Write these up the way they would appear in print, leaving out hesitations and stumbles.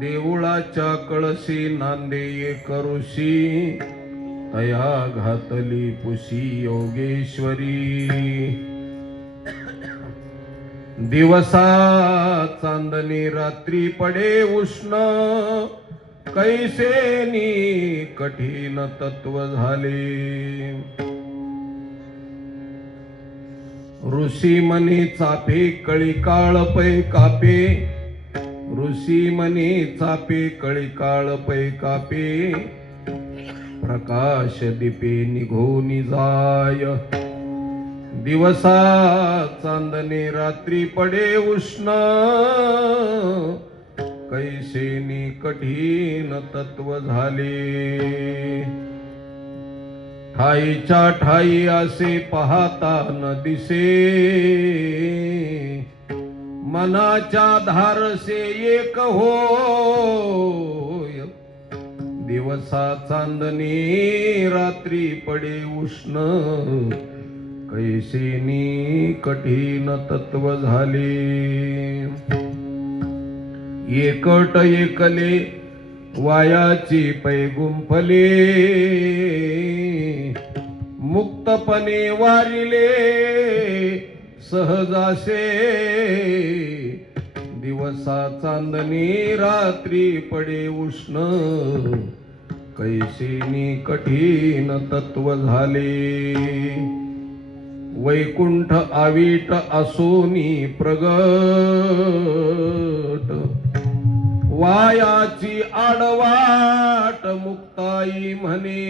देऊळाच्या कळशी नांदे करुषी तया घातली पुसी योगेश्वरी दिवसा चांदणी रात्री पडे उष्ण कैसेनी कठीण तत्व झाले ऋषी मनी चापे कळी काळ पै कापे ऋषी मनी चापे कळी काळ पै कापे प्रकाश दीपे निघोनी जाय दिवसा चांदणे रात्री पडे उष्ण कैसेनी कठीण तत्व झाले ठाईच्या ठाई असे पाहता न दिसे मनाच्या धारसे एक होय दिवसा चांदणी रात्री पडे उष्ण कैसेनी कठीण तत्व झाले एकट एकले वायाची पै गुंफले मुक्तपणे वारिले सहजासे दिवसा चांदणी रात्री पडे उष्ण कैसेनी कठीण तत्व झाले वैकुंठ आवीट असोनी प्रगट वायाची आडवाट मुक्ताई म्हणे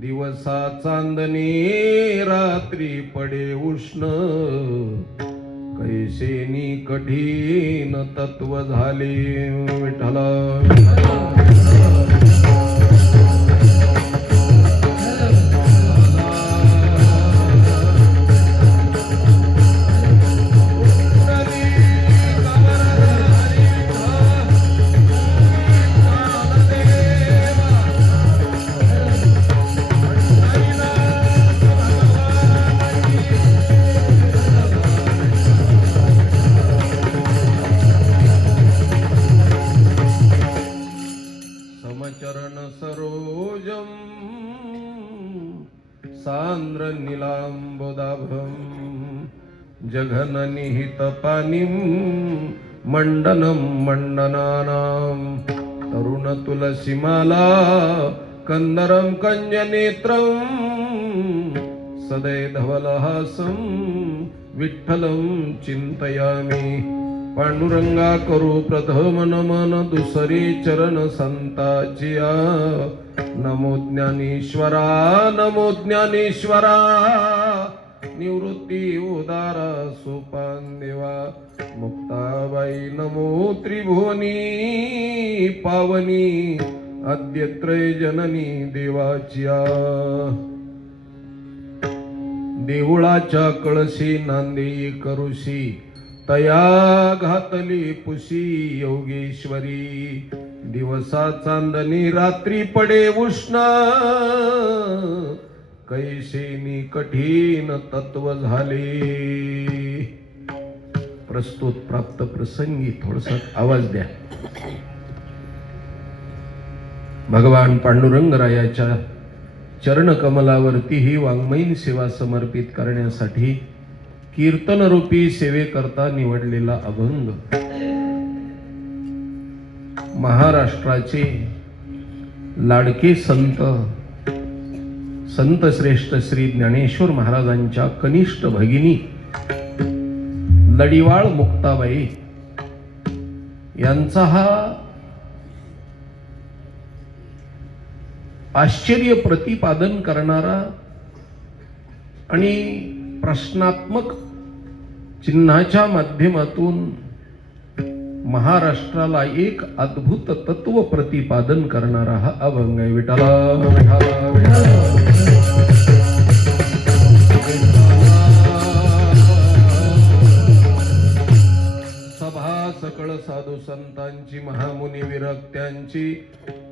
दिवसा चांदणी रात्री पडे उष्ण कैसेनी कठीण तत्व झाले विठ्ठला चरण सरोजम सांद्र नीलांबोदाभम जघन निहित पानिम मंडनम मंडनानाम तरुण तुलसीमाला कंदरम कंजनेत्रम सदै धवलहासम विठ्ठलम चिंतयामि पांडुरंगा करू प्रथम नमन दुसरी चरण संताचिया नमो ज्ञानेश्वरा निवृत्ती उदारा सोपान देवा मुक्ताबाई नमो त्रिभुवनी पावनी आद्यत्रय जननी देवाचिया देऊळाच्या कळशी नांदे करुषी तया घातली पुसी योगेश्वरी दिवसा चांदणी रात्री पडे उष्ण कैसेनी कठीण तत्व झाले प्रस्तुत प्राप्त प्रसंगी थोडसा आवाज द्या भगवान पांडुरंगरायाच्या चरण कमलावरती ही वाङ्मयीन सेवा समर्पित करण्यासाठी कीर्तन रूपी सेवेकरता निवडलेला अभंग महाराष्ट्राचे लाडके संत श्रेष्ठ श्री ज्ञानेश्वर महाराजांच्या कनिष्ठ भगिनी लडिवाळ मुक्ताबाई यांचा हा आश्चर्य प्रतिपादन करणारा आणि प्रश्नात्मक चिन्हाच्या माध्यमातून महाराष्ट्राला एक अद्भुत तत्व प्रतिपादन करणारा हा अभंग आहे विठ्ठला विठ्ठला विठ्ठला सभा सकळ साधू संतांची महामुनी विरक्त्यांची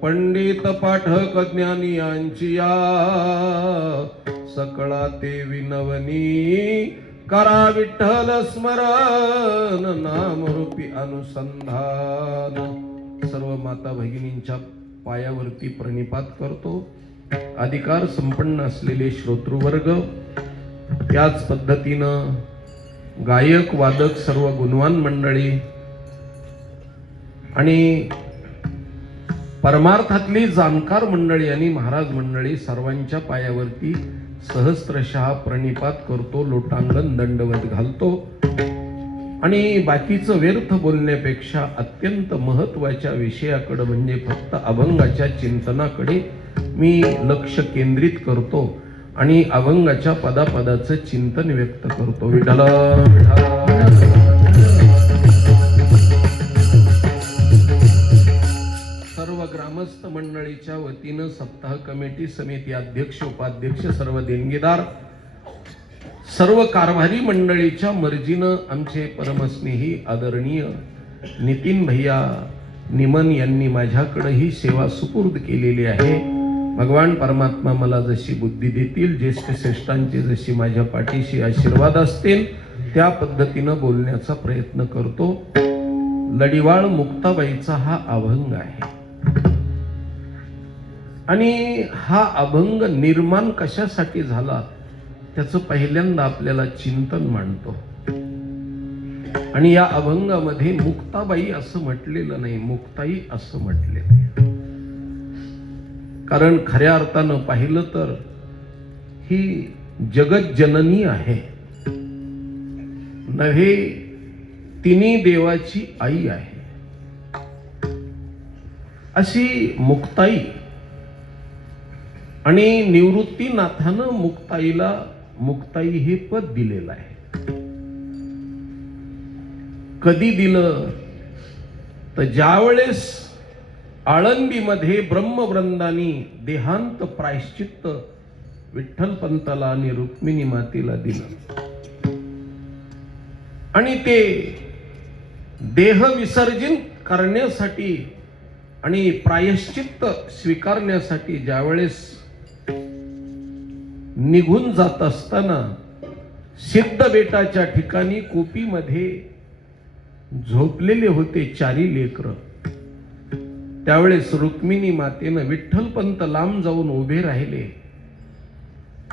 पंडित पाठक ज्ञानी यांची या सकळा ते विनवनी करा विठ्ठल स्मरण नामरूपी अनुसंधान. सर्व माता भगिनींच्या पायावरती प्रणिपात करतो. अधिकार संपन्न असलेले श्रोतृवर्ग, त्याच पद्धतीनं गायक वादक सर्व गुणवान मंडळी आणि परमार्थातली जाणकार मंडळी आणि महाराज मंडळी सर्वांच्या पायावरती सहस्त्रशः प्रणिपात करतो, लोटांगण दंडवत घालतो. आणि बाकीचं व्यर्थ बोलण्यापेक्षा अत्यंत महत्वाच्या विषयाकडे म्हणजे फक्त अभंगाच्या चिंतनाकडे मी लक्ष केंद्रित करतो आणि अभंगाच्या पदापदाचं चिंतन व्यक्त करतो. विठ्ठला सर्व ग्रामस्थ मंडळीच्या वतीनं सप्ताह कमिटी समिती अध्यक्ष उपाध्यक्ष सर्व देणगीदार सर्व कारभारी मंडळीच्या मर्जीनं आमचे परमस्नेही आदरणीय नितीन भैया निमन यांनी माझ्याकडे ही सेवा सुपूर्द केलेली आहे. भगवान परमात्मा मला जशी बुद्धी देतील, ज्येष्ठ श्रेष्ठांचे जशी माझ्या पाठीशी आशीर्वाद असतील त्या पद्धतीनं बोलण्याचा प्रयत्न करतो. लढिवाळ मुक्ताबाईचा हा अभंग आहे आणि हा अभंग निर्माण कशासाठी झाला त्याचं पहिल्यांदा आपल्याला चिंतन मांडतो. आणि या अभंगामध्ये मुक्ताबाई असं म्हटलेलं नाही, मुक्ताई असं म्हटलेलं आहे. कारण खऱ्या अर्थानं पाहिलं तर ही जगत जननी आहे, नव्हे तिन्ही देवाची आई आहे. अशी मुक्ताई आणि निवृत्तीनाथानं मुक्ताईला मुक्ताई हे पद दिलेलं आहे. कधी दिलं तर ज्यावेळेस आळंदीमध्ये ब्रह्मवृंदानी देहांत प्रायश्चित्त विठ्ठलपंताला आणि रुक्मिणी मातेला दिलं आणि ते देह विसर्जन करण्यासाठी आणि प्रायश्चित्त स्वीकारण्यासाठी ज्यावेळेस निघून जात असताना सिद्ध बेटाच्या ठिकाणी कोपीमध्ये झोपलेले होते चारी लेकर. त्यावेळेस रुक्मिणी मातेनं विठ्ठलपंत लांब जाऊन उभे राहिले,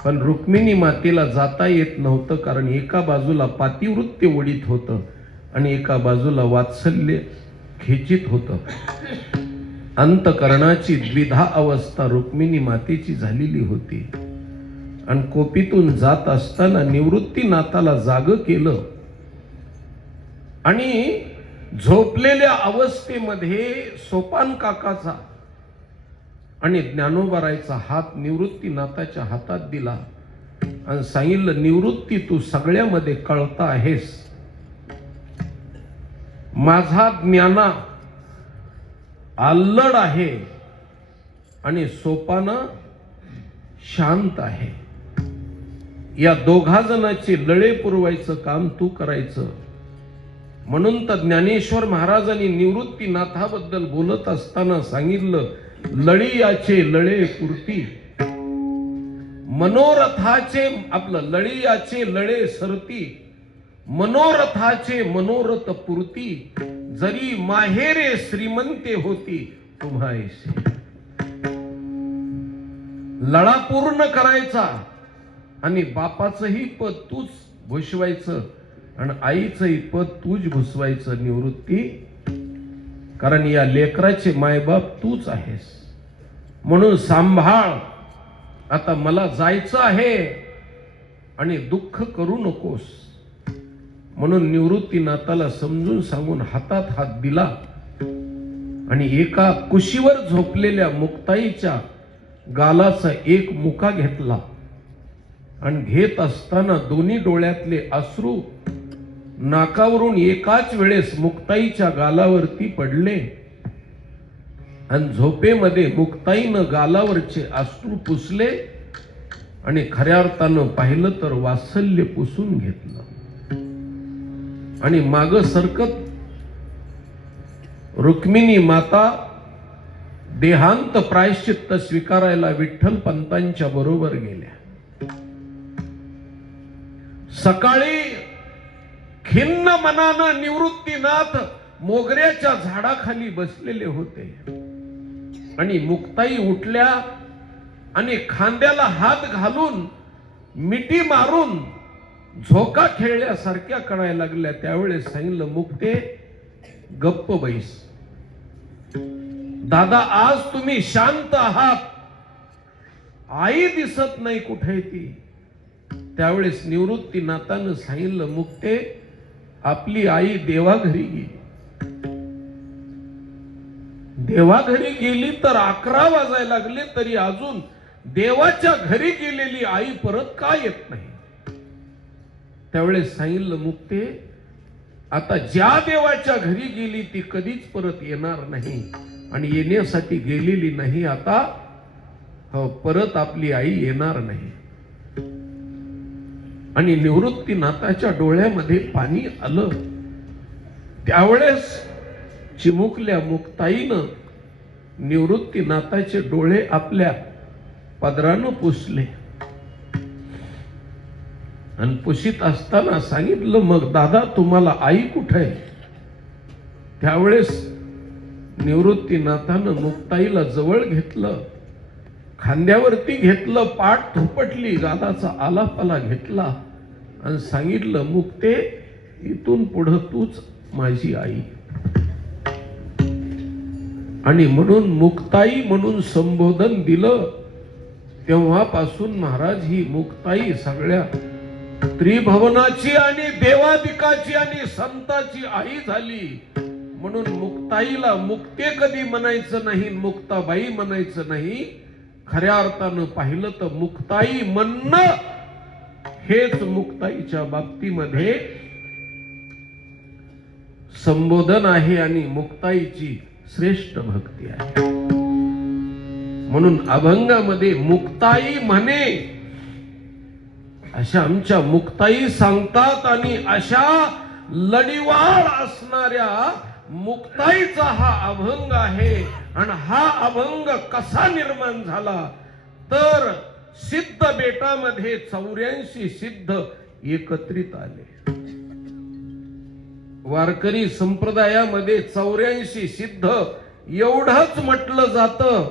पण रुक्मिणी मातेला जाता येत नव्हतं. कारण एका बाजूला पातिवृत्य ओढीत होतं आणि एका बाजूला वात्सल्य खेचित होतं. अंतकरणाची द्विधा अवस्था रुक्मिणी मातेची झालेली होती आणि कोपीतून जात असताना निवृत्तीनाथाला जाग केलं आणि झोपलेल्या अवस्थेमध्ये सोपान काकाचा आणि ज्ञानोबारायचा हात निवृत्तीनाथाच्या हातात दिला आणि सांगितलं, निवृत्ती तू सगळ्यामध्ये कळता आहेस, माझा ज्ञाना अल्लड आहे आणि सोपान शांत आहे. या दोघा जणांची लळे पुरवायचं काम तू करायचं. म्हणून तर ज्ञानेश्वर महाराजांनी निवृत्तीनाथाबद्दल बोलत असताना सांगितलं, लळियाचे लळे पुरती मनोरथाचे, आपलं लळियाचे लळे सरती मनोरथाचे मनोरथ पुरती, जरी माहेरे श्रीमंते होती तुम्हायसे. लळा पूर्ण करायचा आणि बापाचंही पद तूच भुसवायचं आणि आईचंही पद तूच भुसवायचं निवृत्ती. कारण या लेकराचे मायबाप तूच आहेस, म्हणून सांभाळ. आता मला जायचं आहे आणि दुःख करू नकोस. म्हणून निवृत्तीनाथाला समजून सांगून हातात हात दिला आणि एका कुशीवर झोपलेल्या मुक्ताईच्या गालाचा एक मुका घेतला आणि घेत असताना दोन्ही डोळ्यातले अश्रू नाकावरून एकाच वेळेस मुक्ताईच्या गालावरती पडले आणि झोपेमध्ये मुक्ताईनं गालावरचे अश्रू पुसले आणि खऱ्या अर्थानं पाहिलं तर वात्सल्य पुसून घेतलं आणि माग सरकत रुक्मिणी माता देहांत प्रायश्चित्त स्वीकारायला विठ्ठल पंतांच्या बरोबर गेल्या. सकाळी खिन्न मनानं निवृत्तीनाथ मोगऱ्याच्या झाडाखाली बसलेले होते आणि मुक्ताई उठल्या आणि खांद्याला हात घालून मिठी मारून झोका खेळल्यासारख्या करायला लागल्या. त्यावेळेस सांगितलं, मुक्ते गप्प बैस. दादा आज तुम्ही शांत आहात, आई दिसत नाही कुठे ती. त्यावेळेस निवृत्तीनाथानं सांगितलं, मुक्ते आपली आई देवाघरी गेली. देवाघरी गेली तर 11 वाजायला लागले तरी अजून देवाच्या घरी गेलेली आई परत का येत नाही. त्यावेळेस सांगितलं, मुक्ते आता ज्या देवाच्या घरी गेली ती कधीच परत येणार नाही आणि येण्यासाठी गेलेली नाही. आता परत आपली आई येणार नाही. आणि निवृत्तीनाथाच्या डोळ्यामध्ये पाणी आलं. त्यावेळेस चिमुकल्या मुक्ताईनं निवृत्तीनाथाचे डोळे आपल्या पदरानं पुसले आणि पुशीत असताना सांगितलं, मग दादा तुम्हाला आई कुठे आहे. त्यावेळेस निवृत्तीनाथानं मुक्ताईला जवळ घेतलं, खांद्यावरती घेतलं, पाठ थोपटली, दादाचा आलापाला घेतला आणि सांगितलं, मुक्ते इथून पुढं तूच माझी आई. आणि म्हणून मुक्ताई म्हणून संबोधन दिलं. तेव्हापासून महाराज ही मुक्ताई सगळ्या त्रिभुवनाची आणि देवादिकाची आणि संताची आई झाली. म्हणून मुक्ताईला मुक्ते कधी म्हणायचं नाही, मुक्ताबाई म्हणायचं नाही. खऱ्या अर्थानं पाहिलं तर मुक्ताई म्हणणं हेच मुक्ताईच्या बाबतीमध्ये संबोधन आहे आणि मुक्ताईची श्रेष्ठ भक्ती आहे. म्हणून अभंगामध्ये मुक्ताई म्हणे अशा आमच्या मुक्ताई सांगतात आणि अशा लढीवाळ असणाऱ्या मुक्ताईचा हा अभंग आहे. आणि हा अभंग कसा निर्माण झाला तर सिद्ध बेटामध्ये 84 सिद्ध एकत्रित आले. वारकरी संप्रदायामध्ये 84 सिद्ध एवढंच म्हटलं जातं,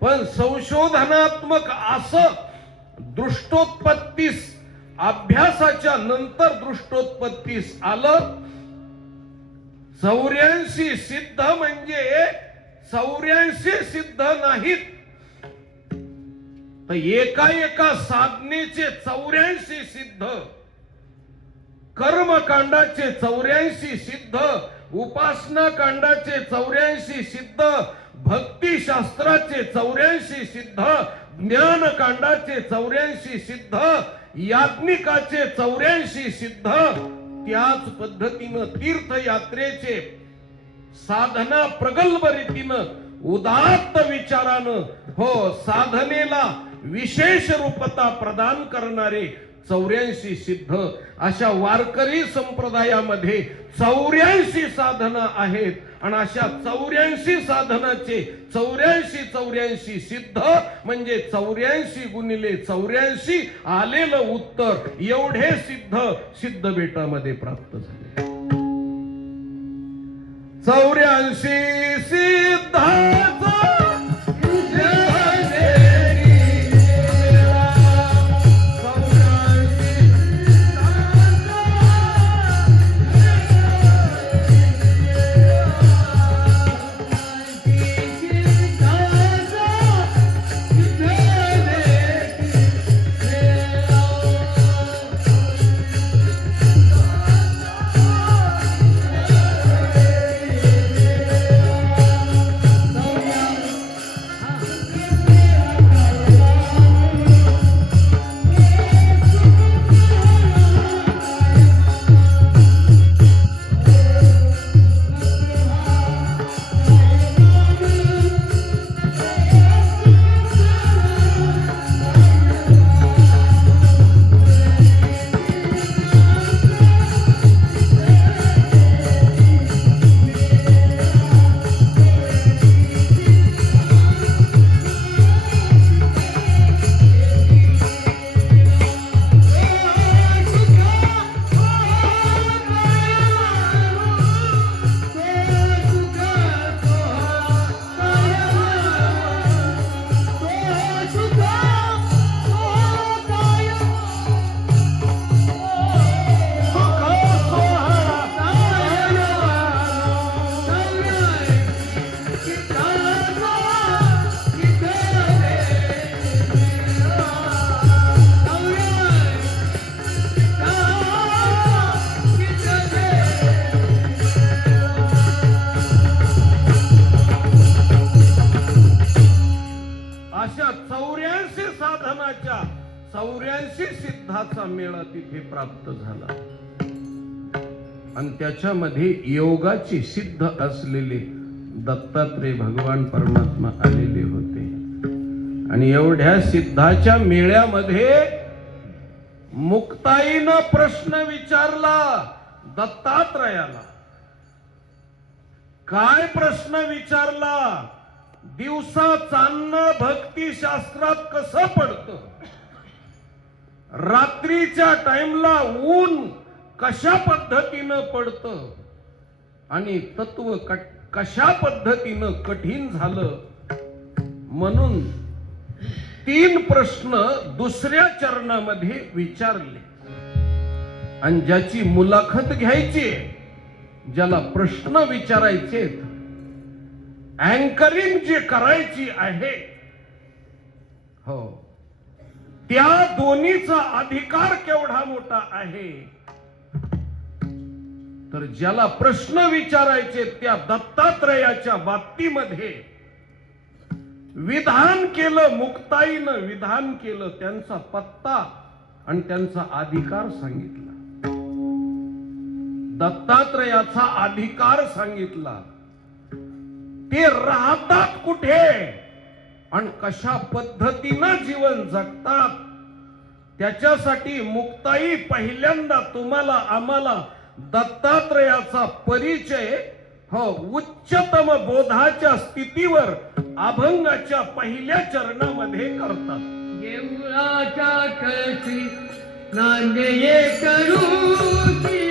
पण संशोधनात्मक असं दृष्टोत्पत्तीस अभ्यासाच्या नंतर दृष्टोत्पत्तीस आलं. 84 सिद्ध म्हणजे 84 सिद्ध नाहीत तर एका साधनेचे 84 सिद्ध, कर्मकांडाचे 84 सिद्ध, उपासना कांडाचे 84 सिद्ध, भक्ती शास्त्राचे 84 सिद्ध, ज्ञान कांडाचे 84 सिद्ध, याज्ञिकाचे 84 सिद्ध. त्याच पद्धतीनं तीर्थयात्रेचे साधना प्रगल्भ रीतीनं उदात्त विचारानं साधनेला विशेष रूपता प्रदान करणारे 84 सिद्ध. अशा वारकरी संप्रदायामध्ये 84 साधना आहेत आणि अशा 84 साधनाचे 84 सिद्ध म्हणजे 84 गुणिले 84 आलेलं उत्तर एवढे सिद्ध बेटामध्ये प्राप्त झाले. 84 सिद्धाचा सिद्धाचा मेळा तिथे प्राप्त झाला आणि त्याच्यामध्ये योगाची सिद्ध असलेले दत्तात्रय भगवान परमात्मा आलेले होते आणि एवढ्या सिद्धाच्या मेळ्यामध्ये मुक्ताईनं प्रश्न विचारला दत्तात्रयाला. काय प्रश्न विचारला? दिवसा चांदणं भक्तिशास्त्रात कसं पडतं, रात्रीच्या टाइमला ऊन कशा पद्धतीनं पडतं आणि तत्व कशा पद्धतीनं कठीण झालं. म्हणून 3 प्रश्न दुसऱ्या चरणामध्ये विचारले आणि ज्याची मुलाखत घ्यायची, ज्याला प्रश्न विचारायचे, अँकरिंग जे करायची आहे, हो, त्या दोन्हीचा अधिकार केवढा मोठा आहे. तर ज्याला प्रश्न विचारायचे त्या दत्तात्रयाच्या बाबतीमध्ये विधान केलं, मुक्ताईनं विधान केलं, त्यांचा पत्ता आणि त्यांचा अधिकार सांगितला. दत्तात्रयाचा अधिकार सांगितला. ते राहतात कुठे आणि कशा पद्धतीनं जीवन जगतात, त्याच्यासाठी मुक्ताई पहिल्यांदा तुम्हाला आम्हाला दत्तात्रयाचा परिचय, हो, उच्चतम बोधाच्या स्थितीवर अभंगाच्या पहिल्या चरणामध्ये करतात. देवळाच्या कळशी नांदे करूची,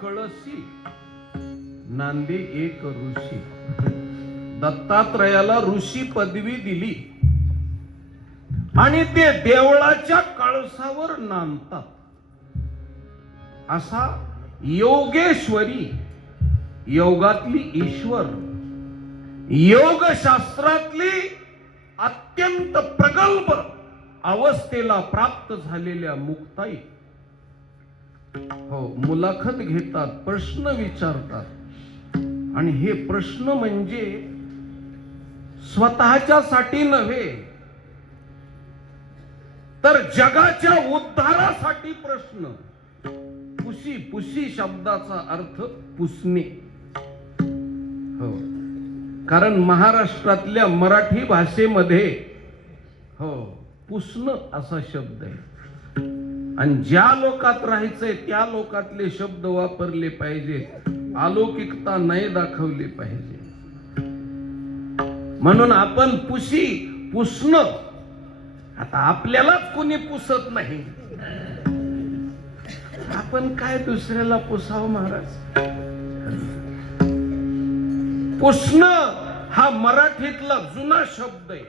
कळशी नांदे एक ऋषी. दत्तात्रयाला ऋषी पदवी दिली आणि ते देवळाच्या कळसावर नांदतात. असा योगेश्वरी, योगातली ईश्वर, योगशास्त्रातली अत्यंत प्रगल्भ अवस्थेला प्राप्त झालेल्या मुक्ताई हो, मुलाखत घेतात, प्रश्न विचारतात, आणि हे प्रश्न म्हणजे स्वतःच्यासाठी नव्हे तर जगाच्या उद्धारासाठी प्रश्न. पुशी, पुशी शब्दाचा अर्थ पुसणे. हो, कारण महाराष्ट्रातल्या मराठी भाषेमध्ये हो पुसणं असा शब्द आहे, आणि ज्या लोकात राहायचंय त्या लोकातले शब्द वापरले पाहिजेत, अलौकिकता नाही दाखवली पाहिजे. म्हणून आपण पुशी, पुसणं. आता आपल्यालाच कोणी पुसत नाही, आपण काय दुसऱ्याला पुसावं महाराज? पुसणं हा मराठीतला जुना शब्द आहे.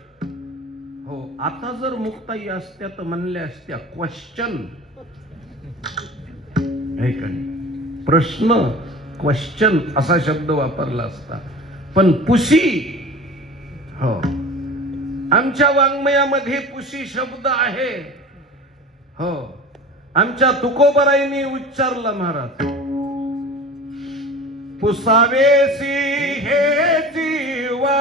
हो, आता जर मुक्ताई असत्या तर म्हणल्या असत्या क्वेश्चन, प्रश्न, क्वेश्चन असा शब्द वापरला असता. पण पुशी, हो, आमच्या वाङ्मयामध्ये पुशी शब्द आहे. हो, आमच्या तुकोबराईंनी उच्चारला महाराज, पुसावेसी हे जीवा.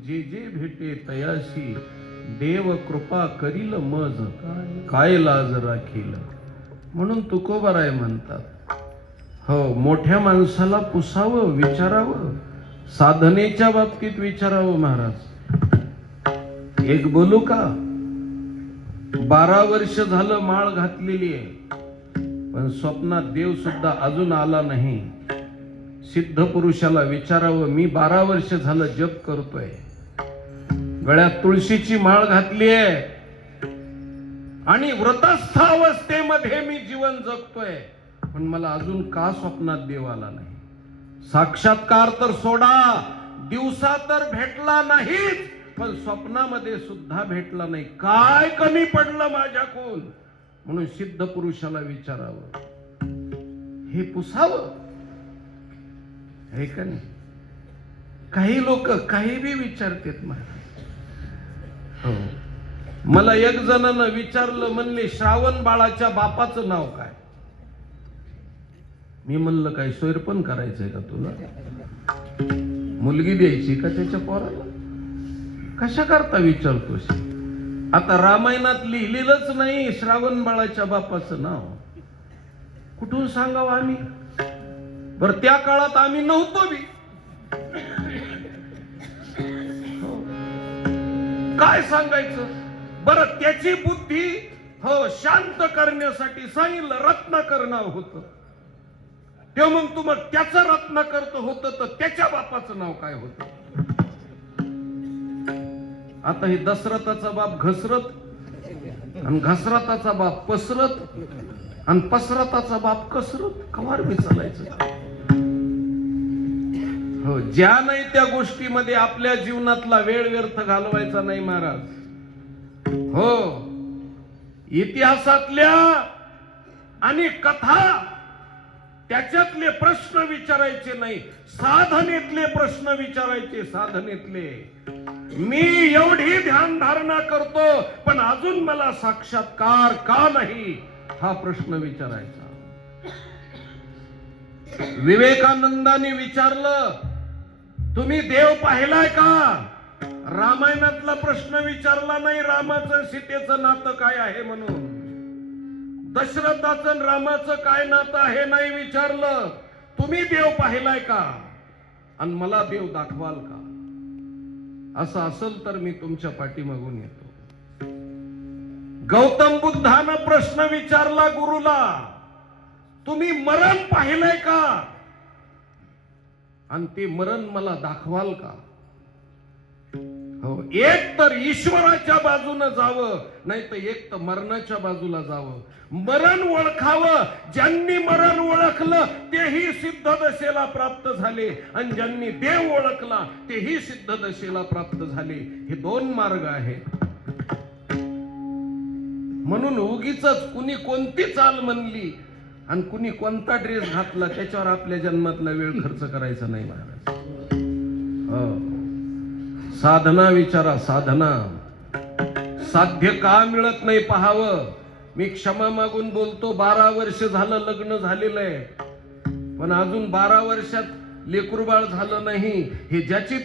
जे जे भेटे तयाशी, देव कृपा करील मज, काय लाज राखील. म्हणून तुकोबाराय म्हणतात, हो, मोठ्या माणसाला पुसावं, विचारावं, साधनेच्या बाबतीत विचारावं. महाराज, एक बोलू का? 12 वर्ष झालं माळ घातलेली आहे, पण स्वप्नात देव सुद्धा अजून आला नाही. सिद्ध पुरुषाला विचारावं, मी 12 वर्ष झालं जप करतोय, गळ्यात तुळशीची माळ घातली आहे, आणि व्रतस्थ अवस्थेमध्ये मी जीवन जगतोय, पण मला अजून का स्वप्नात देव आला नाही? साक्षात्कार तर सोडा, दिवसा तर भेटला नाहीच, पण स्वप्नामध्ये सुद्धा भेटला नाही. काय कमी पडलं माझ्याकडून? म्हणून सिद्ध पुरुषाला विचारावं, हे पुसावं, हे का नाही? काही लोक काही बी विचारतात महाराज. हो, मला एक जणांना विचारलं, म्हणले श्रावण बाळाच्या बापाचं नाव काय? मी म्हणलं, काय सोयरपण करायचंय का तुला? मुलगी द्यायची का त्याच्या पोराला? कशा करता विचारतोस? आता रामायणात लिहिलेलंच नाही श्रावण बाळाच्या बापाचं नाव, कुठून सांगावं आम्ही? बर, त्या काळात आम्ही नव्हतो बी. काय सांगायचं बरं? त्याची बुद्धी हो शांत करण्यासाठी सांगितलं रत्नाकर नाव होतं. ते मग तू मग त्याचं रत्नाकर होतं, तर त्याच्या बापाचं नाव काय होतं? आता हे दशरथाचा बाप घसरत, आणि घसरथाचा बाप पसरत, आणि पसरताचा बाप कसरत. कवार मी चालायचं? हो, ज्या नाही त्या गोष्टीमध्ये आपल्या जीवनातला वेळ व्यर्थ घालवायचा नाही महाराज. हो, इतिहासातल्या आणि कथा त्याच्यातले प्रश्न विचारायचे नाही, साधनेतले प्रश्न विचारायचे. साधनेतले मी एवढी ध्यान धारणा करतो पण अजून मला साक्षात्कार का नाही हा प्रश्न विचारायचा. विवेकानंदांनी विचारलं तुम्ही देव पाहिलाय का? रामायणातला प्रश्न विचारला नाही, रामाचं सीतेचं नातं काय आहे म्हणून. दशरथाचं रामाचं काय नातं आहे नाही विचारलं. तुम्ही देव पाहिलाय का आणि मला देव दाखवाल का? असं असेल तर मी तुमच्या पाठीमागून येतो. गौतम बुद्धानं प्रश्न विचारला गुरुला, तुम्ही मरण पाहिलंय का आणि ते मरण मला दाखवाल का? हो, एक तर ईश्वराच्या बाजूने जावं, नाही तर एक तर मरणाच्या बाजूला जावं. मरण ओळखावं. ज्यांनी मरण ओळखलं तेही सिद्ध दशेला प्राप्त झाले आणि ज्यांनी देव ओळखला तेही सिद्ध दशेला प्राप्त झाले. हे दोन मार्ग आहेत. म्हणून उगीच कुणी कोणती चाल म्हणली आणि कुणी कोणता ड्रेस घातला त्याच्यावर आपल्या जन्मातला वेळ खर्च करायचा नाही महाराज. साधना विचारा. साधना साध्य का मिळत नाही पाहावं. मी क्षमा मागून बोलतो, 12 वर्ष झालं लग्न झालेलं आहे पण अजून 12 वर्षात लेकरूबाळ झालं नाही. हे ज्याची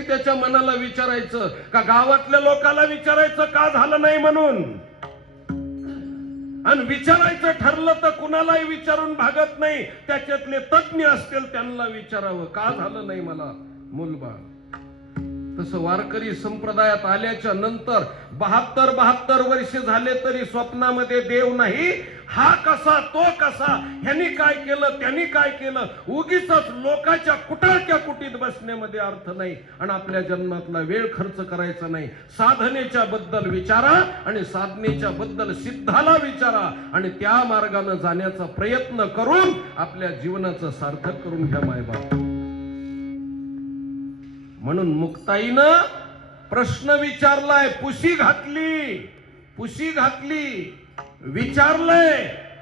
त्याच्या मनाला विचारायचं का गावातल्या लोकांना विचारायचं का झालं नाही म्हणून. आणि विचारायचं ठरलं तर कुणालाही विचारून भागत नाही. त्याच्यातले तज्ञ असतील त्यांना विचारावं का झालं नाही मला मुलबाळ. तसं वारकरी संप्रदायात आल्याच्या नंतर 72 वर्ष झाले तरी स्वप्नामध्ये देव नाही. हा कसा तो कसा, ह्यांनी काय केलं त्यांनी काय केलं, उगीच लोकांच्या कुटाळक्या कुटीत बसण्यामध्ये अर्थ नाही आणि आपल्या जन्मातला वेळ खर्च करायचा नाही. साधनेच्या बद्दल विचारा आणि साधनेच्या बद्दल सिद्धाला विचारा आणि त्या मार्गाने जाण्याचा प्रयत्न करून आपल्या जीवनाचं सार्थक करून घ्या मायबाप. म्हणून मुक्ताईनं प्रश्न विचारलाय, पुशी घातली, विचारलंय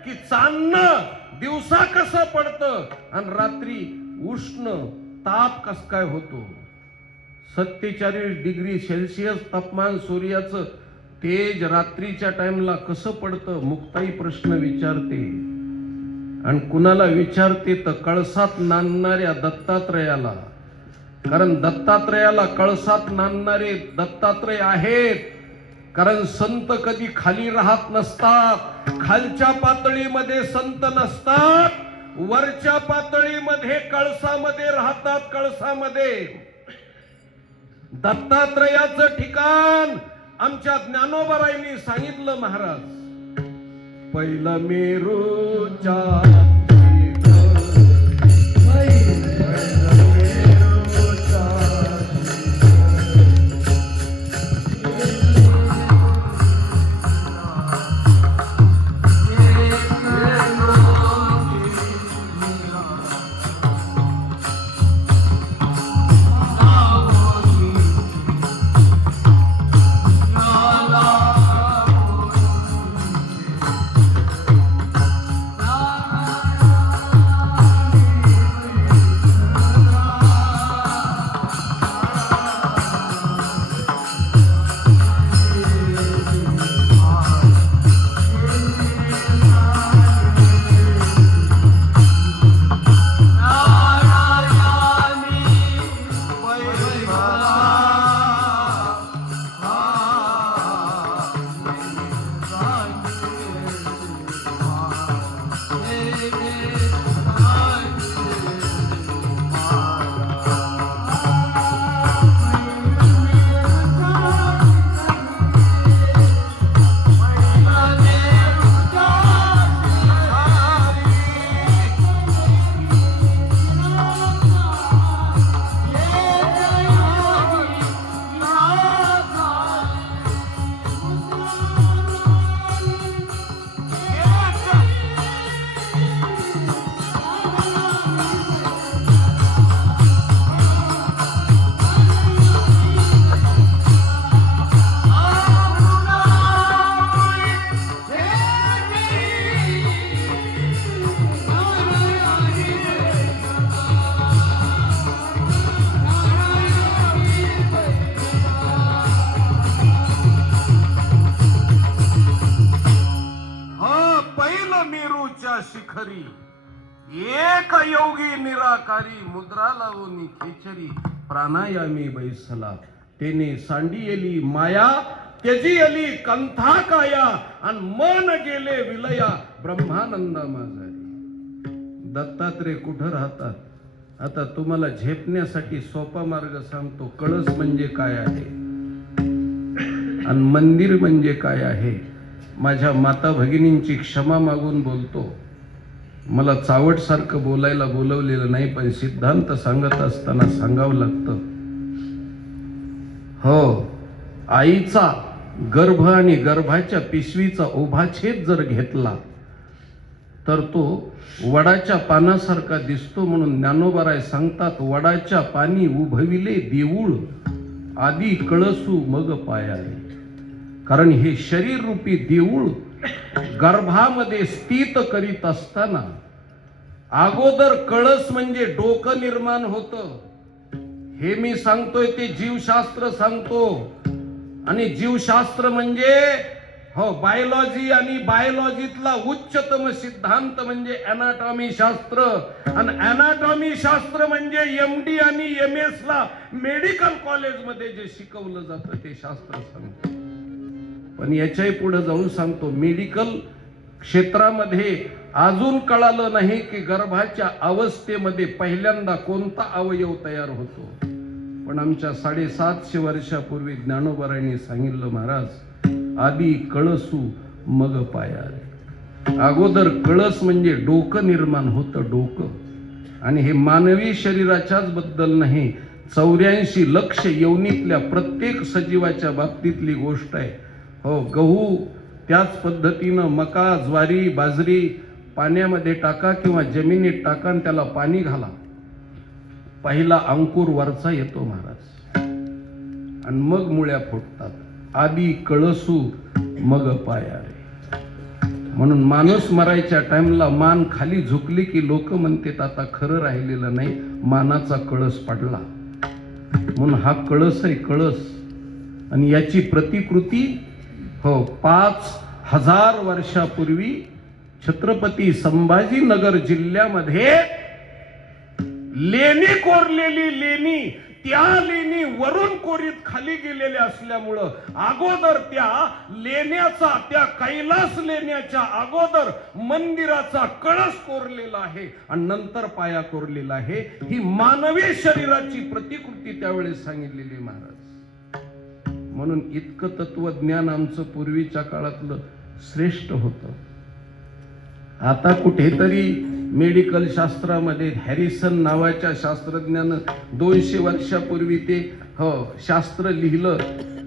की चांदणं दिवसा कसं पडतं आणि रात्री उष्ण ताप कस काय होतो. 47 डिग्री सेल्सिअस तापमान सूर्याचं तेज रात्रीच्या टाइमला कसं पडतं. मुक्ताई प्रश्न विचारते आणि कुणाला विचारते तर कळसात नांदणाऱ्या दत्तात्रयाला. कारण दत्तात्रयाला कळसात नांदणारे दत्तात्रय आहेत. कारण संत कधी खाली राहत नसतात. खालच्या पातळीमध्ये संत नसतात, वरच्या पातळीमध्ये कळसामध्ये राहतात. कळसामध्ये दत्तात्रयाचं ठिकाण आमच्या ज्ञानोबारायांनी सांगितलं महाराज. पहिलं मेरूच्या मेरूच्या शिखरी एक योगी निराकारी मुद्रा लावून खेचरी प्राणायामी बैसला तेने सांडियली माया त्यजियली कंथा काया आणि मन गेले विलया ब्रह्मानंदा माजारी. दत्तात्रय कुठं राहतात? आता तुम्हाला झेपण्यासाठी सोपा मार्ग सांगतो. कळस म्हणजे काय आहे आणि मंदिर म्हणजे काय आहे. माझ्या माता भगिनींची क्षमा मागून बोलतो. मला चावट सारखं बोलायला बोलवलेलं नाही, पण सिद्धांत सांगत असताना सांगावं लागतं. हो, आईचा गर्भ आणि गर्भाच्या पिशवीचा उभा छेद जर घेतला तर तो वडाच्या पानासारखा दिसतो, म्हणून ज्ञानोबाराय सांगतात, वडाच्या पानी उभविले देऊळ आधी कळसू मग पायारे. कारण हे शरीर रूपी देऊळ गर्भामध्ये स्थित करीत असताना अगोदर कळस म्हणजे डोकं निर्माण होतं. हे मी सांगतोय ते जीवशास्त्र सांगतो. आणि जीवशास्त्र म्हणजे हो बायोलॉजी, आणि बायोलॉजीतला उच्चतम सिद्धांत म्हणजे अनाटॉमी शास्त्र. आणि अनाटॉमी शास्त्र म्हणजे MD आणि MS ला मेडिकल कॉलेजमध्ये जे शिकवलं जातं ते शास्त्र सांगतो. पण याच्याही पुढे जाऊन सांगतो, मेडिकल क्षेत्रामध्ये अजून कळालं नाही की गर्भाच्या अवस्थेमध्ये पहिल्यांदा कोणता अवयव तयार होतो. पण आमच्या 750 वर्षापूर्वी ज्ञानोबारायांनी सांगितलं, महाराज आधी कळसू मग पायारे. अगोदर कळस म्हणजे डोकं निर्माण होतं, डोकं. आणि हे मानवी शरीराच्याच बद्दल नाही, 84 लक्ष योनीतल्या प्रत्येक सजीवाच्या बाबतीतली गोष्ट आहे. हो, गहू त्याच पद्धतीनं मका, ज्वारी, बाजरी पाण्यामध्ये टाका किंवा जमिनीत टाका आणि त्याला पाणी घाला. पहिला अंकुर वरचा येतो महाराज, आणि मग मुळ्या फुटतात. आधी कळसू मग पायारे. म्हणून माणूस मरायच्या टाइमला मान खाली झुकली की लोक म्हणतात आता खरं राहिलेलं नाही, मानाचा कळस पडला. म्हणून हा कळस आहे, कळस. आणि याची प्रतिकृती हो 5000 वर्षापूर्वी छत्रपती संभाजीनगर जिल्ह्यामध्ये लेणी कोरलेली, लेणी त्या लेणी वरून कोरीत खाली गेलेल्या असल्यामुळं अगोदर त्या लेण्याचा, त्या कैलास लेण्याच्या अगोदर मंदिराचा कळस कोरलेला आहे आणि नंतर पाया कोरलेला आहे. ही मानवी शरीराची प्रतिकृती त्यावेळेस सांगितलेली महाराज. म्हणून इतकं तत्वज्ञान आमचं पूर्वीच्या काळातलं श्रेष्ठ होतं. आता कुठेतरी मेडिकल शास्त्रामध्ये हॅरिसन नावाच्या शास्त्रज्ञानं 200 वर्षापूर्वी ते शास्त्र लिहिलं.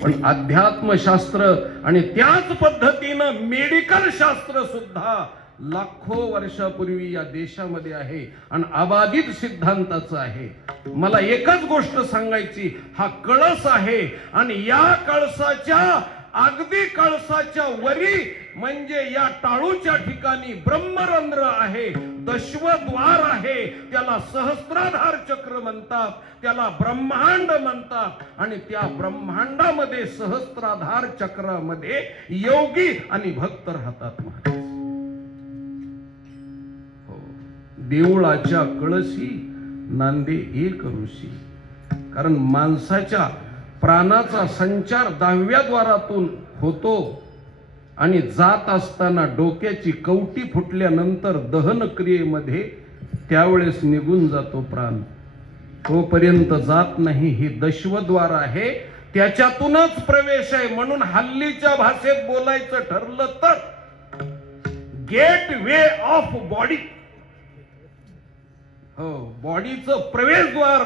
पण अध्यात्मशास्त्र आणि त्याच पद्धतीनं मेडिकल शास्त्र सुद्धा लाखो वर्षापूर्वी या देशामध्ये आहे आणि अबाधित सिद्धांताचं आहे. मला एकच गोष्ट सांगायची, हा कळस आहे आणि या कळसाच्या अगदी कळसाच्या वरी म्हणजे या टाळूच्या ठिकाणी ब्रह्मरंध्र आहे, दशवद्वार आहे. त्याला सहस्त्राधार चक्र म्हणतात, त्याला ब्रह्मांड म्हणतात. आणि त्या ब्रह्मांडामध्ये सहस्त्राधार चक्रामध्ये योगी आणि भक्त राहतात महाराज. हो, देऊळाच्या कळशी नांदे एक ऋषी. कारण माणसाच्या प्राणाचा संचार 10व्या द्वारातून होतो आणि जात असताना डोक्याची कवटी फुटल्यानंतर दहन क्रियेमध्ये त्यावेळेस निघून जातो प्राण. तोपर्यंत जात नाही. ही दशवद्वार आहे, त्याच्यातूनच प्रवेश आहे. म्हणून हल्लीच्या भाषेत बोलायचं ठरलं तर गेट वे ऑफ बॉडी. हो, बॉडीचं प्रवेशद्वार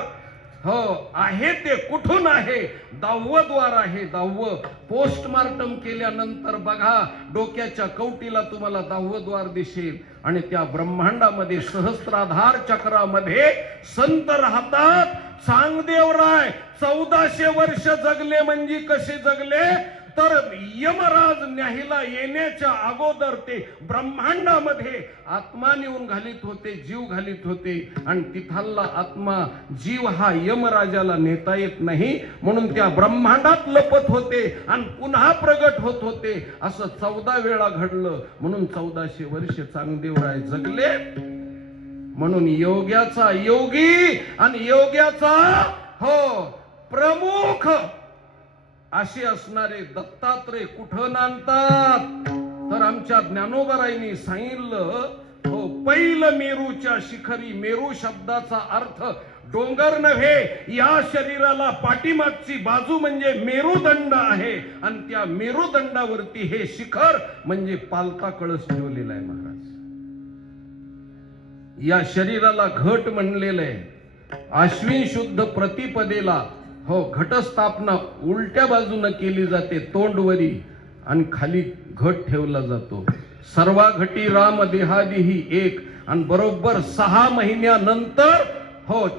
हो आहे ते कुठून आहे? 10वं द्वार आहे. 10वं पोस्टमार्टम केल्यानंतर बघा डोक्याच्या कवटीला तुम्हाला 10वं द्वार दिसेल. आणि त्या ब्रह्मांडामध्ये सहस्त्राधार चक्रामध्ये संत राहतात. चांगदेवराय 1400 वर्ष जगले. म्हणजे कसे जगले? तर यमराज न्याहीला येण्याच्या अगोदर ते ब्रह्मांडामध्ये आत्मा नेऊन घालीत होते, जीव घालीत होते, आणि तिथला आत्मा जीव हा यमराजाला नेता येत नाही, म्हणून त्या ब्रह्मांडात लपत होते आणि पुन्हा प्रगट होत होते. असं 14 वेळा घडलं. म्हणून 1400 वर्ष चांगदेवराय जगले. म्हणून योग्याचा योगी आणि योग्याचा प्रमुख असे असणारे दत्तात्रय कुठं नांदतात? तर आमच्या ज्ञानोबारायांनी सांगितलं, पहिलं मेरूच्या शिखरी. मेरू शब्दाचा अर्थ डोंगर नव्हे, या शरीराला पाठीमागची बाजू म्हणजे मेरुदंड आहे, आणि त्या मेरुदंडावरती हे शिखर म्हणजे पालता कळस ठेवलेला आहे महाराज. या शरीराला घट म्हणलेलं आहे. अश्विन शुद्ध प्रतिपदेला घटस्थापना उलट्या बाजूने केली जाते, तोंडवरी, आणि खाली घट ठेवला जातो. सर्वा घटी राम देहादिही एक, आणि बरोबर 6 महिन्यानंतर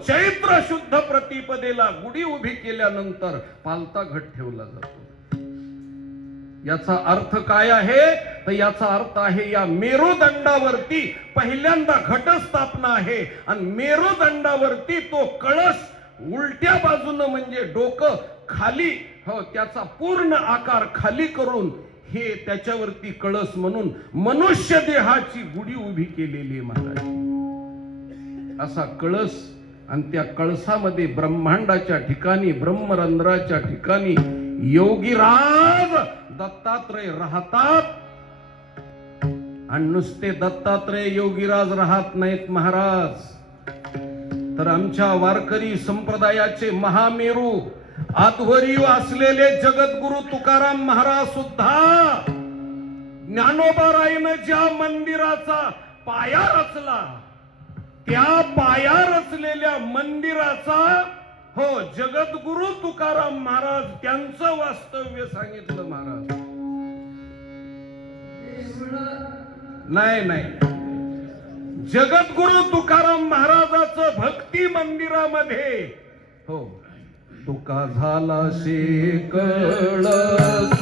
चैत्र शुद्ध प्रतिपदेला गुढी उभी केल्यानंतर पालता घट ठेवला जातो. याचा अर्थ काय आहे? तर याचा अर्थ आहे या मेरुदंडावरती पहिल्यांदा घटस्थापना आहे, आणि मेरुदंडावरती तो कळस उलट्या बाजूनं म्हणजे डोकं खाली, त्याचा पूर्ण आकार खाली करून हे त्याच्यावरती कळस म्हणून मनुष्य देहाची गुढी उभी केलेली महाराज. असा कळस, आणि त्या कळसामध्ये ब्रह्मांडाच्या ठिकाणी, ब्रह्मरंध्राच्या ठिकाणी योगीराज दत्तात्रय राहतात. आणि नुसते दत्तात्रय योगीराज राहत नाहीत महाराज, तर आमच्या वारकरी संप्रदायाचे महामेरू आध्वर्यू असलेले जगद्गुरु तुकाराम महाराज सुद्धा ज्ञानोबारायनं ज्या मंदिराचा पाया रचला, त्या पाया रचलेल्या मंदिराचा जगद्गुरु तुकाराम महाराज त्यांचं वास्तव्य सांगितलं महाराज. नाही, जगद्गुरु तुकाराम महाराजाचं भक्ती मंदिरामध्ये तुका झाला शे कळस,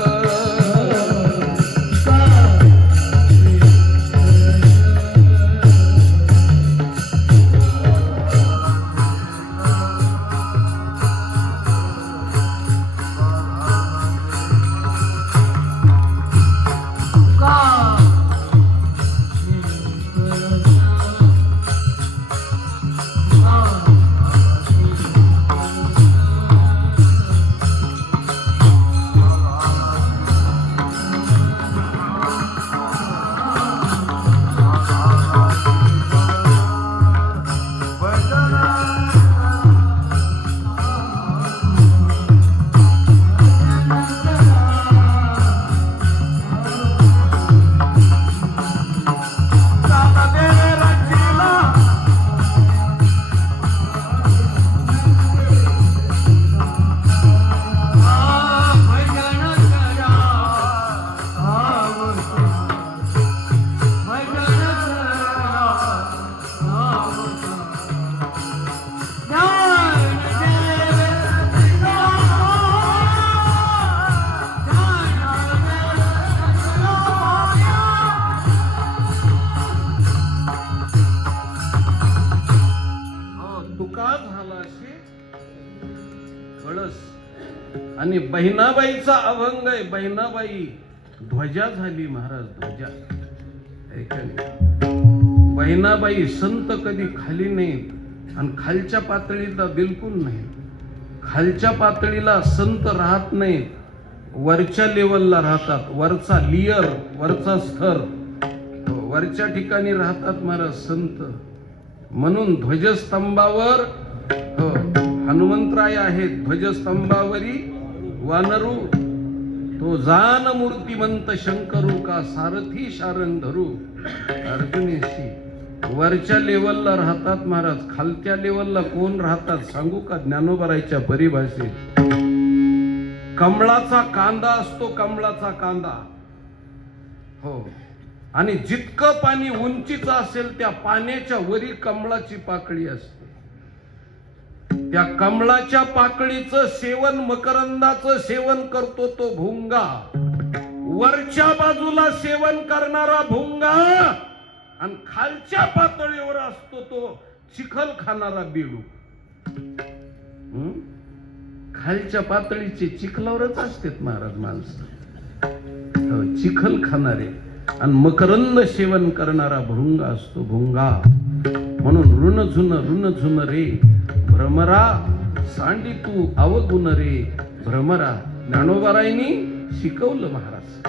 आणि बहिणाबाईचा अभंग आहे. बहिणाबाई ध्वजा झाली महाराज, ध्वजा. बहिणाबाई संत कधी खाली नाहीत, आणि खालच्या पातळीला बिलकुल नाही. खालच्या पातळीला संत राहत नाहीत, वरच्या लेवलला राहतात. वरचा लियर, वरचा स्तर, वरच्या ठिकाणी राहतात महाराज संत. म्हणून ध्वजस्तंभावर हनुमंतराय आहेत. ध्वजस्तंभावरी वानरू तो जान मूर्तिमंत शंकरू, का सारथी शारण धरू अर्जुनीशी. वरच्या लेवलला राहतात महाराज. खालच्या लेवलला कोण राहतात सांगू का? ज्ञानोबारायच्या परिभाषेत कमळाचा कांदा असतो, कमळाचा कांदा. आणि जितकं पाणी उंचीचं असेल त्या पाण्याच्या वरी कमळाची पाकळी असते. त्या कमळाच्या पाकळीचं सेवन, मकरंदाचं सेवन करतो तो भुंगा, वरच्या बाजूला सेवन करणारा भुंगा, आणि खालच्या पातळीवर असतो तो चिखल खाणारा बेडू. खालच्या पातळीचे चिखलावरच असतात महाराज माणसं, चिखल खाणारे, आणि मकरंद सेवन करणारा भृंगा असतो भुंगा. म्हणून ऋण झुन रे भ्रमरा, सांडी तू अवगुण रे भ्रमरा. ज्ञानोबारायांनी शिकवलं महाराज.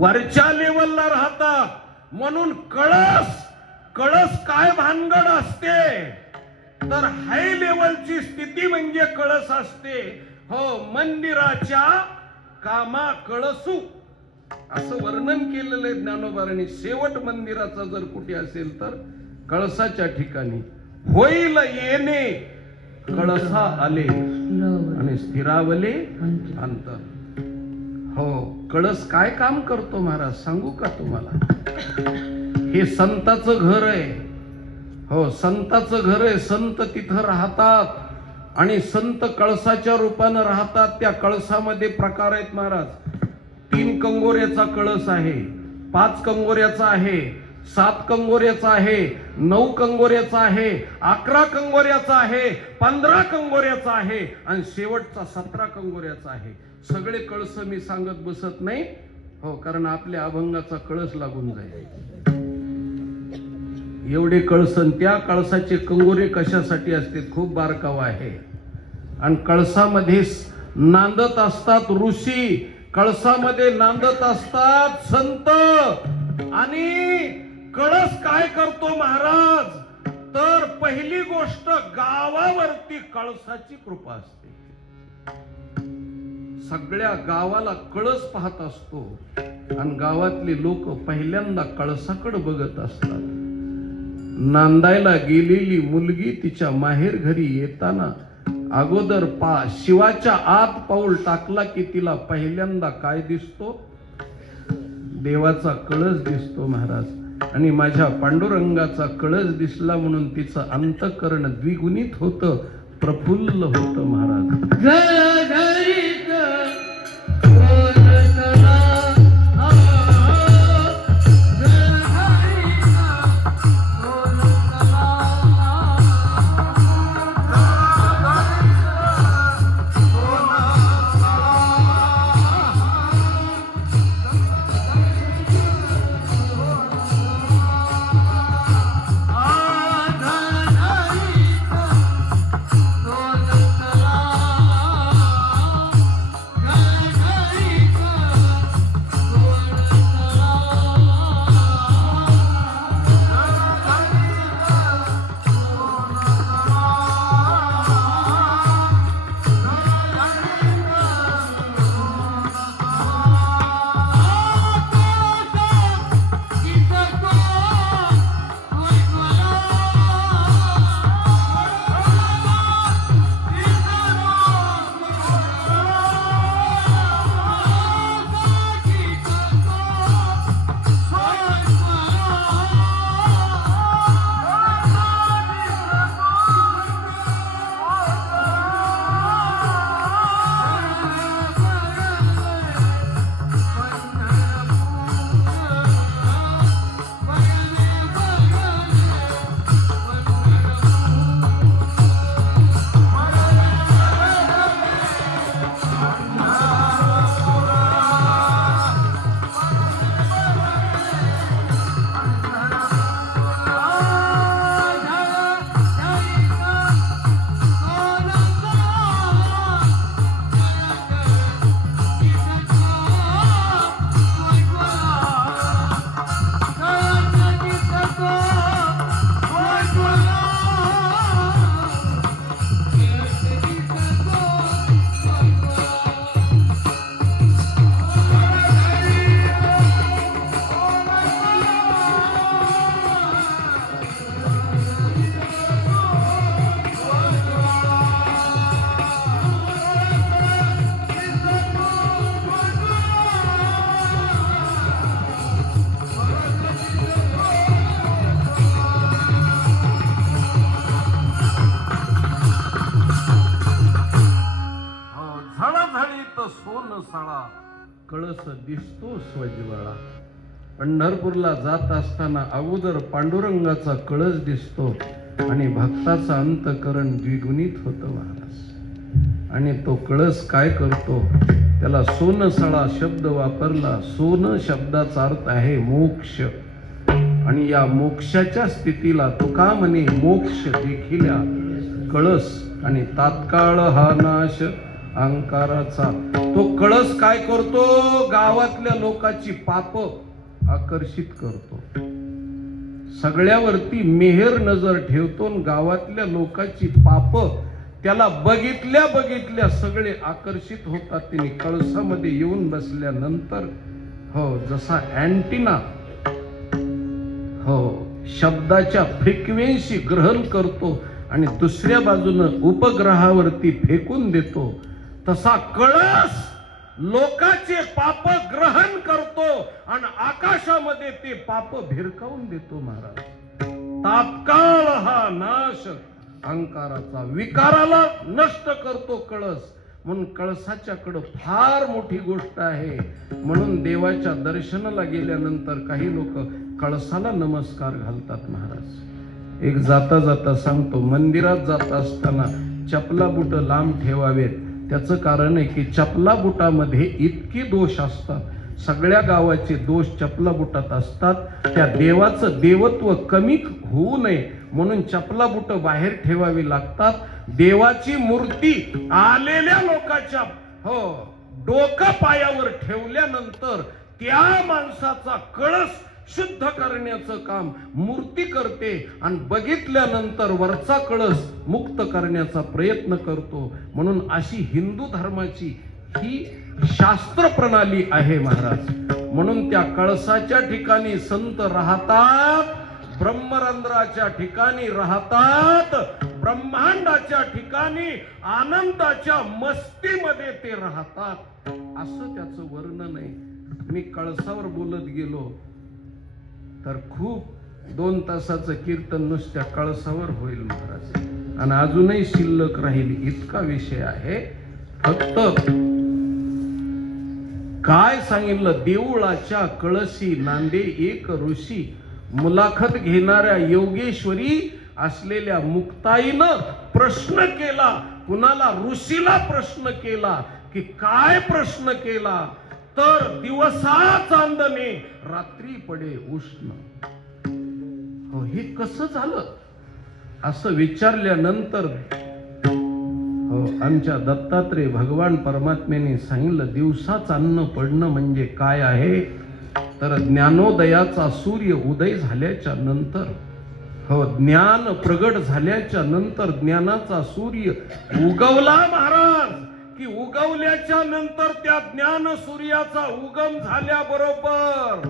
वरच्या लेवलला राहतात म्हणून कळस काय भानगड असते, तर हाय लेवलची स्थिती म्हणजे कळस असते. हो, मंदिराच्या कामा कळसू असं वर्णन केलेलं आहे ज्ञानोबारांनी. शेवट मंदिराचा जर कुठे असेल तर कळसाच्या ठिकाणी. होईल येणे कळसा आले आणि स्थिरावले अंतर. हो, कळस काय काम करतो महाराज सांगू का तुम्हाला? हे संताचं घर आहे. हो, संताचं घर आहे. संत तिथं राहतात आणि संत कळसाच्या रूपानं राहतात. त्या कळसामध्ये प्रकार आहेत महाराज. 3 कंगोऱ्याचा कळस आहे, 5 कंगोऱ्याचा आहे, 7 कंगोऱ्याचा आहे, 9 कंगोऱ्याचा आहे, 11 कंगोऱ्याचा आहे, 15 कंगोऱ्याचा आहे आणि शेवटचा 17 कंगोऱ्याचा आहे. सगळे कळस मी सांगत बसत नाही. हो, कारण आपल्या अभंगाचा कळस लागून जाईल. एवढे कळसन, त्या कळसाचे कंगोरे कशासाठी असते खूप बारकावा आहे. आणि कळसामध्ये नांदत असतात ऋषी, कळसामध्ये नांदत असतात संत. आणि कळस काय करतो महाराज, तर पहिली गोष्ट गावावरती कळसाची कृपा असते. सगळ्या गावाला कळस पाहत असतो आणि गावातले लोक पहिल्यांदा कळसाकडे बघत असतात. नांदायला गेलेली मुलगी तिच्या माहेर घरी येताना अगोदर शिवाच्या आत पाऊल टाकला की तिला पहिल्यांदा काय दिसतो? देवाचा कळस दिसतो महाराज. आणि माझ्या पांडुरंगाचा कळस दिसला म्हणून तिचं अंतःकरण द्विगुणित होतं, प्रफुल्ल होतं महाराज. कळस दिसतो स्वज्वळा. पंढरपूरला जात असताना अगोदर पांडुरंगाचा कळस दिसतो आणि भक्ताचं अंतकरण द्विगुणित होतं महाराज. आणि तो कळस काय करतो, त्याला सोनसळा शब्द वापरला. सोन शब्दाचा अर्थ आहे मोक्ष. आणि या मोक्षाच्या स्थितीला तुका म्हणे मोक्ष देखिल्या कळस. आणि तात्काळ हा नाश अहंकाराचा. तो कळस काय करतो, गावातल्या लोकांची पाप आकर्षित करतो. सगळ्यावरती मेहर नजर ठेवतो. गावातल्या लोकांची पाप त्याला बघितल्या बघितल्या सगळे आकर्षित होतात. तिने कळसामध्ये येऊन बसल्यानंतर जसा अँटिना शब्दाच्या फ्रिक्वेन्सी ग्रहण करतो आणि दुसऱ्या बाजूनं उपग्रहावरती फेकून देतो, तसा कळस लोकांचे पाप ग्रहण करतो आणि आकाशामध्ये ते पाप भिरकावून देतो महाराज. तात्काळ हा नाश अहंकाराचा. विकाराला नष्ट करतो कळस. म्हणून कळसाच्याकडं फार मोठी गोष्ट आहे. म्हणून देवाच्या दर्शनाला गेल्यानंतर काही लोक कळसाला नमस्कार घालतात महाराज. एक जाता जाता सांगतो, मंदिरात जात असताना चपला बुट लांब ठेवावेत. त्याचं कारण आहे की चपला बुटामध्ये इतके दोष असतात. सगळ्या गावाचे दोष चपला बुटात असतात. त्या देवाचं देवत्व कमी होऊ नये म्हणून चपला बुट बाहेर ठेवावी लागतात. देवाची मूर्ती आलेल्या लोकांच्या डोका पायावर ठेवल्यानंतर त्या माणसाचा कळस शुद्ध करण्याचं काम मूर्ती करते आणि बघितल्यानंतर वरचा कळस मुक्त करण्याचा प्रयत्न करतो. म्हणून अशी हिंदू धर्माची ही शास्त्र प्रणाली आहे महाराज. म्हणून त्या कळसाच्या ठिकाणी संत राहतात, ब्रह्मरंध्राच्या ठिकाणी राहतात, ब्रह्मांडाच्या ठिकाणी आनंदाच्या मस्तीमध्ये ते राहतात. असं त्याचं वर्णन आहे. मी कळसावर बोलत गेलो तर खूप 2 तासाचं कीर्तन नुसत्या कळसावर होईल महाराज. आणि अजूनही शिल्लक राहील इतका विषय आहे. फक्त काय सांगितलं, देऊळाच्या कळशी नांदे एक ऋषी. मुलाखत घेणाऱ्या योगेश्वरी असलेल्या मुक्ताईनं प्रश्न केला. कुणाला? ऋषीला प्रश्न केला. की काय प्रश्न केला? तर दिवसा चांदणे रात्री पडे उष्ण. हे कसं झालं असं विचारल्यानंतर आमच्या दत्तात्रय भगवान परमात्म्याने सांगितलं, दिवसा चांदणं पडणं म्हणजे काय आहे तर ज्ञानोदयाचा सूर्य उदय झाल्याच्या नंतर, ज्ञान प्रगट झाल्याच्या नंतर ज्ञानाचा सूर्य उगवला महाराज. की उगवल्याच्या नंतर त्या ज्ञान सूर्याचा उगम झाल्याबरोबर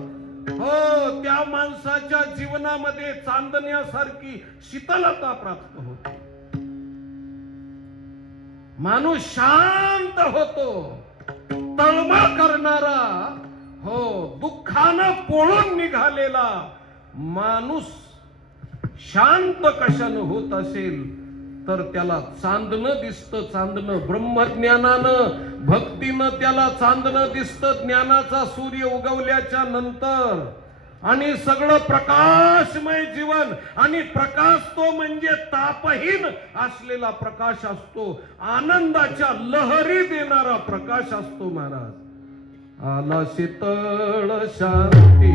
त्या माणसाच्या जीवनामध्ये चांदण्यासारखी शीतलता प्राप्त होते. माणूस शांत होतो. तळमळ करणारा दुःखानं पोळून निघालेला माणूस शांत कशानं होत असेल तर त्याला चांदणं दिसतं. चांदणं ब्रह्मज्ञानानं भक्तीनं त्याला चांदणं दिसतं ज्ञानाचा सूर्य उगवल्याच्या नंतर. आणि सगळं प्रकाशमय जीवन. आणि प्रकाश तो म्हणजे तापहीन असलेला प्रकाश असतो. आनंदाच्या लहरी देणारा प्रकाश असतो महाराज. आला शीतळ शांती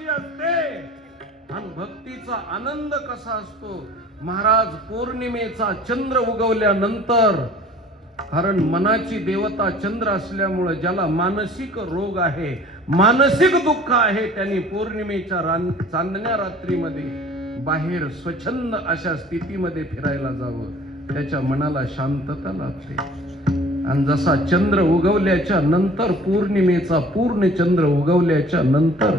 कशी असते आणि भक्तीचा आनंद कसा असतो. महाराज पौर्णिमेचा चंद्र उगवल्यानंतर, कारण मनाची देवता चंद्र असल्यामुळे ज्याला मानसिक रोग आहे, मानसिक दुःख आहे, त्यांनी पौर्णिमेच्या चांदण्या रात्रीमध्ये बाहेर स्वच्छंद अशा स्थितीमध्ये फिरायला जावं. त्याच्या मनाला शांतता लाभते. आणि जसा चंद्र उगवल्याच्या नंतर, पौर्णिमेचा पूर्ण चंद्र उगवल्याच्या नंतर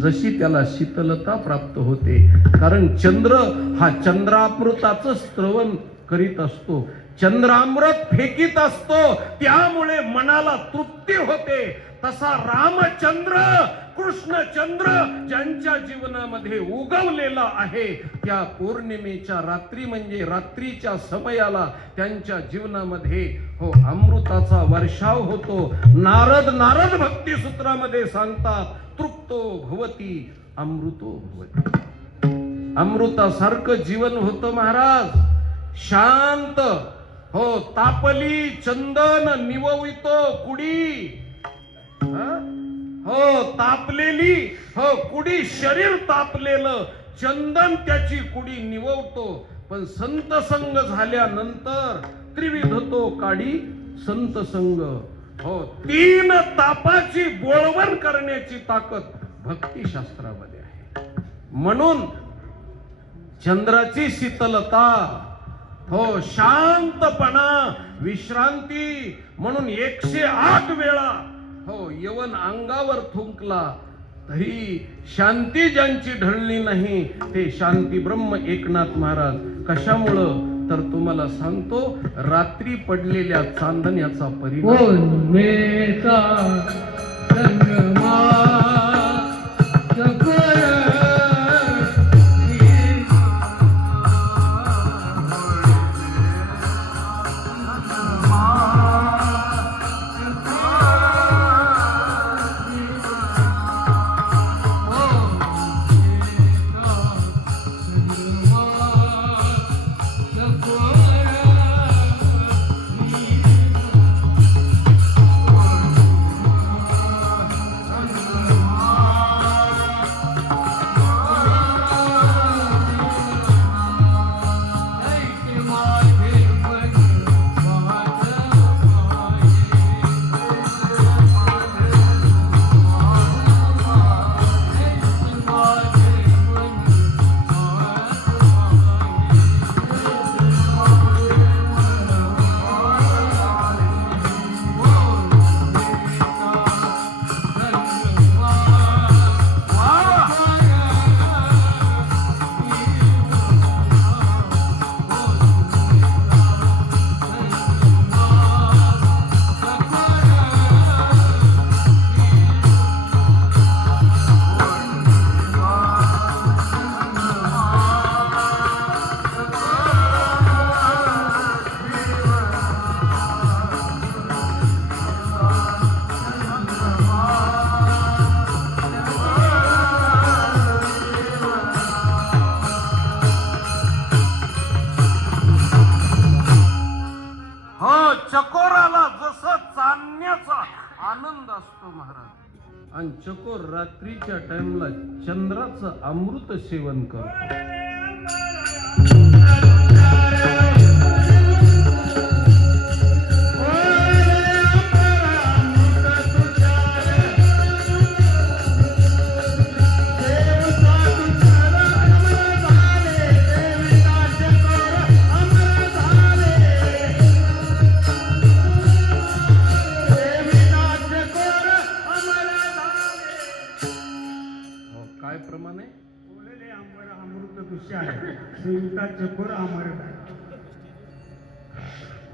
जशी त्याला शीतलता प्राप्त होते, कारण चंद्र हा चंद्रामृताचं स्त्रवण करीत असतो, चंद्रामृत फेकीत असतो, त्यामुळे मनाला तृप्ती होते. तसा रामचंद्र, कृष्णचंद्र ज्यांच्या जीवनामध्ये उगवलेला आहे, त्या पौर्णिमेच्या रात्री म्हणजे रात्रीच्या समयाला त्यांच्या जीवनामध्ये अमृताचा वर्षाव होतो. नारद भक्ती सूत्रामध्ये सांगतात, तृप्तो भवती अमृतो भवती. अमृतासारखं जीवन होतं महाराज. शांत तापली चंदन निववितो कुडी. तापलेली कुडी, शरीर तापलेलं चंदन त्याची कुडी निववतो. पण संत संग झाल्यानंतर त्रिविधतो काडी संत संग. तीन तापाची बोळवण करण्याची ताकद भक्ती शास्त्रामध्ये आहे. म्हणून चंद्राची शीतलता, शांतपणा, विश्रांती, म्हणून 108 वेळा यवन अंगावर थुंकला तरी शांती ज्यांची ढळली नाही, ते शांती ब्रह्म एकनाथ महाराज. कशामुळं तर तुम्हाला सांगतो, रात्री पडलेल्या चांदण्याचा परिणाम. चकोराला जसं चांदण्याचा आनंद असतो महाराज, आणि चकोर रात्रीच्या टाइमला चंद्राचं अमृत सेवन करतो.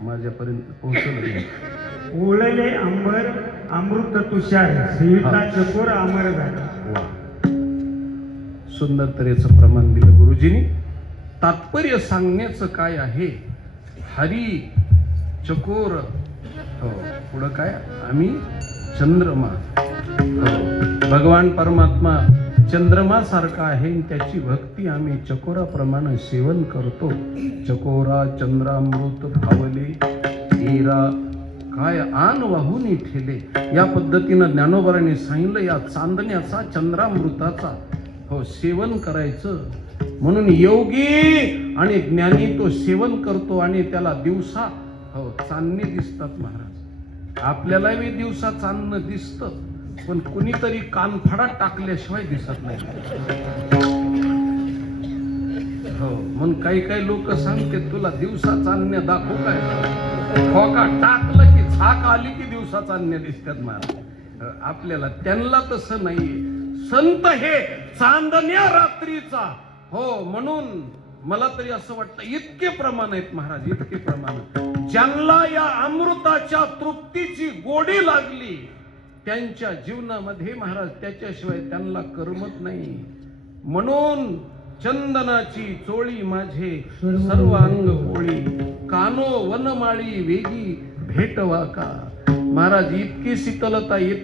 माझ्यापर्यंत पोहोचलं. ओळले अंबर अमृत तुषार, सीता चकोर अमर झाला. सुंदर तऱ्हेचं प्रमाण दिलं गुरुजींनी. तात्पर्य सांगण्याचं काय आहे, हरी चकोर, पुढं काय, आम्ही चंद्रमा. भगवान परमात्मा चंद्रमा सारखा आहे, त्याची भक्ती आम्ही चकोराप्रमाणे सेवन करतो. चकोरा चंद्रामृत भावले हिरा काय आन वाहून ठेले. या पद्धतीनं ज्ञानोबारांनी सांगितलं या चांदण्याचा चंद्रामृताचा हो सेवन करायचं. म्हणून योगी आणि ज्ञानी तो सेवन करतो आणि त्याला दिवसा हो चांदणे दिसतात महाराज. आपल्याला बी दिवसा चांदणं दिसतं पण कुणीतरी कानफडा टाकल्याशिवाय दिसत नाही. हो म्हणून काही लोक सांगते तुला दिवसा चांदण्या दाखवू काय. खोका टाकलं की झाक आली की दिवसा चांदण्या दिसतात महाराज. आपल्याला त्यांना तसं नाहीये. संत हे चांदण्या रात्रीचा हो. म्हणून मला तरी असं वाटतं इतके प्रमाण आहेत महाराज, इतके प्रमाण. ज्यांना या अमृताच्या तृप्तीची गोडी लागली त्यांच्या जीवनामध्ये महाराज त्याच्याशिवाय त्यांना करमत नाही. म्हणून चंदनाची चोळी माझे सर्व अंग पोळी, कानो वनमाळी वेगी भेटवा का. महाराज इतकी शीतलता